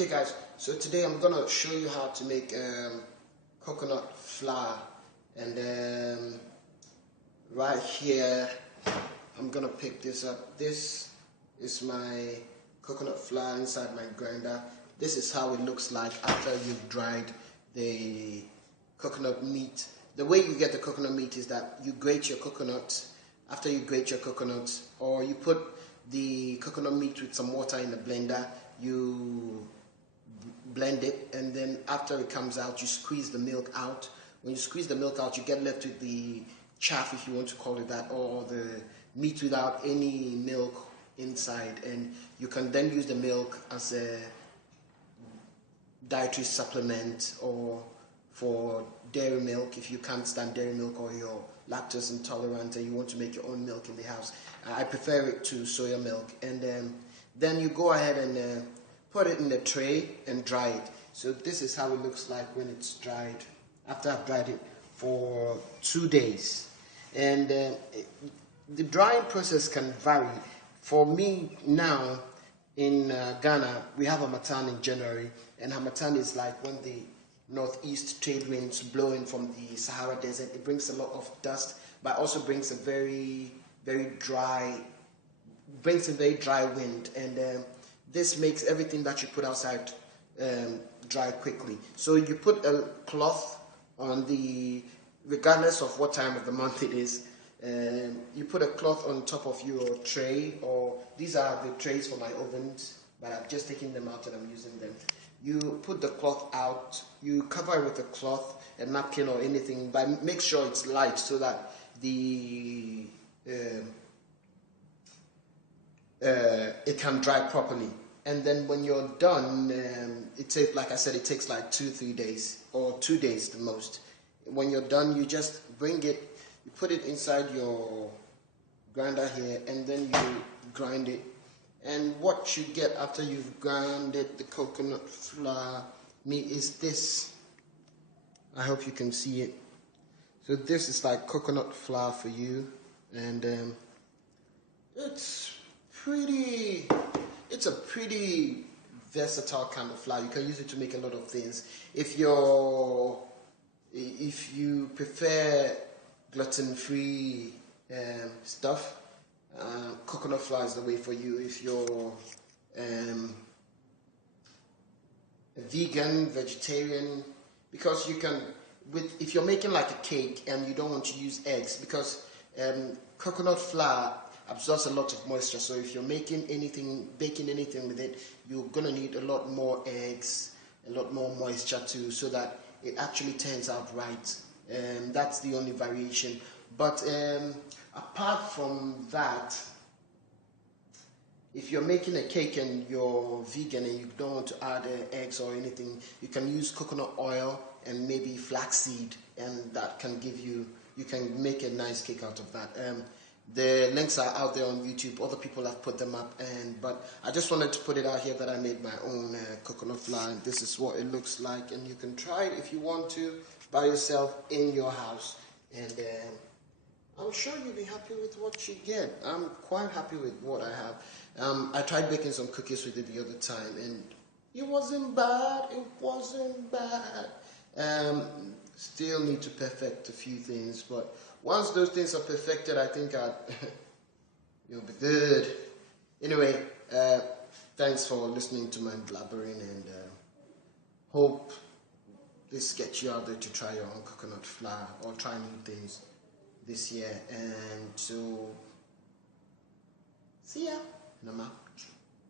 Okay guys, so today I'm gonna show you how to make coconut flour, and right here I'm gonna pick this up. This is my coconut flour inside my grinder. This is how it looks like after you've dried the coconut meat. The way you get the coconut meat is that you grate your coconut. After you grate your coconut, or you put the coconut meat with some water in the blender, you blend it, and then after it comes out, you squeeze the milk out. When you squeeze the milk out, you get left with the chaff, if you want to call it that, or the meat without any milk inside, and you can then use the milk as a dietary supplement or for dairy milk if you can't stand dairy milk, or you're lactose intolerant and you want to make your own milk in the house. I prefer it to soya milk, and then you go ahead and put it in a tray and dry it. So this is how it looks like when it's dried, after I've dried it for 2 days. And the drying process can vary. For me now, in Ghana, we have Harmattan in January, and Harmattan is like when the northeast trade winds blow in from the Sahara Desert. It brings a lot of dust, but also brings a very dry wind, and this makes everything that you put outside dry quickly. So you put a cloth on the, regardless of what time of the month it is, you put a cloth on top of your tray, or these are the trays for my ovens, but I've just taken them out and I'm using them. You put the cloth out, you cover it with a cloth, a napkin or anything, but make sure it's light so that the it can dry properly. And then when you're done, it takes, like I said, it takes like 2-3 days, or 2 days the most. When you're done, you just bring it, you put it inside your grinder here, and then you grind it. And what you get after you've grinded the coconut flour meat is this. I hope you can see it. So this is like coconut flour for you, and it's a pretty versatile kind of flour. You can use it to make a lot of things. If you prefer gluten-free stuff, coconut flour is the way for you. If you're vegetarian, because you can, if you're making like a cake and you don't want to use eggs, because coconut flour absorbs a lot of moisture, so if you're making anything, baking anything with it, you're gonna need a lot more eggs, a lot more moisture too, so that it actually turns out right. That's the only variation. But apart from that, if you're making a cake and you're vegan and you don't want to add eggs or anything, you can use coconut oil and maybe flaxseed, and that can give you, you can make a nice cake out of that. The links are out there on YouTube. Other people have put them up, but I just wanted to put it out here that I made my own coconut flour, and this is what it looks like. And you can try it if you want to by yourself in your house, and I'm sure you'll be happy with what you get. I'm quite happy with what I have. I tried baking some cookies with it the other time, and it wasn't bad. It wasn't bad. Still need to perfect a few things, but once those things are perfected, I think you'll be good. Anyway, thanks for listening to my blabbering, and hope this gets you out there to try your own coconut flour or try new things this year. And so, see ya, and I'm out.